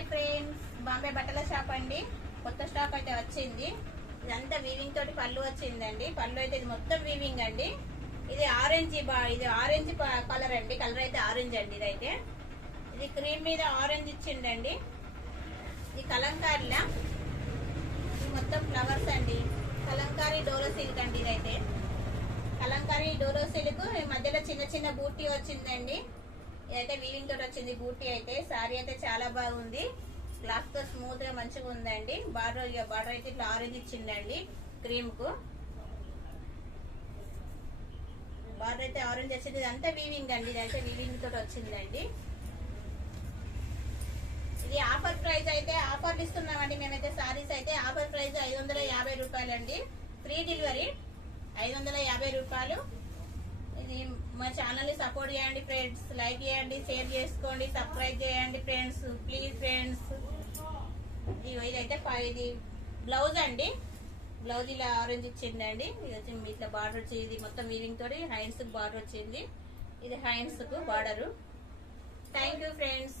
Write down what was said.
Hi friends, Bombay బట్టల shop అండి. కొత్త స్టాక్ అయితే వచ్చింది. ఇదంతా వీవింగ్ తోటి పళ్ళు వచ్చిందండి. పళ్ళు అయితే ఇది మొత్తం వీవింగ్ అండి. ఇది ఆరెంజ్ కలర్ అండి. కలర్ అయితే ఆరెంజ్ అండి. ఇదైతే ఇది క్రీమ్ మీద ఆరెంజ్ ఇచ్చిండండి. ఇది కలంకారీలా, ఇది మొత్తం ఫ్లవర్స్ అండి. కలంకారీ డోలో సిల్క్ అండి. ఇదైతే కలంకారీ డోలో సిల్క్ మధ్యలో చిన్న చిన్న బూటీ వచ్చిందండి. ఇదైతే వీవింగ్ తోటి వచ్చింది బూటీ అయితే. సారీ అయితే చాలా బాగుంది. గ్లాస్ తో స్మూత్ గా మంచిగా ఉందండి. బార్డర్ అయితే ఇట్లా ఆరెంజ్ ఇచ్చిందండి. క్రీమ్ కు బార్డర్ అయితే ఆరెంజ్ వచ్చింది. ఇదంతా వీవింగ్ అండి. ఇదైతే వీవింగ్ తోటి వచ్చిందండి. ఇది ఆఫర్ ప్రైస్ అయితే ఆఫర్లు ఇస్తున్నామండి మేమైతే. సారీస్ అయితే ఆఫర్ ప్రైస్ 550 రూపాయలండి. ఫ్రీ డెలివరీ 550 రూపాయలు. ఇది మా ఛానల్ ని సపోర్ట్ చేయండి ఫ్రెండ్స్. లైక్ చేయండి, షేర్ చేసుకోండి, సబ్స్క్రైబ్ చేయండి ఫ్రెండ్స్, ప్లీజ్ ఫ్రెండ్స్. ఇదైతే ఇది బ్లౌజ్ అండి. బ్లౌజ్ ఇలా ఆరెంజ్ ఇచ్చిందండి. ఇది వచ్చి ఇట్లా బార్డర్ వచ్చింది. ఇది మొత్తం వీవింగ్ తోటి హ్యాండ్స్ కు బార్డర్ వచ్చింది. ఇది హ్యాండ్స్ కు బార్డరు. Thank you friends.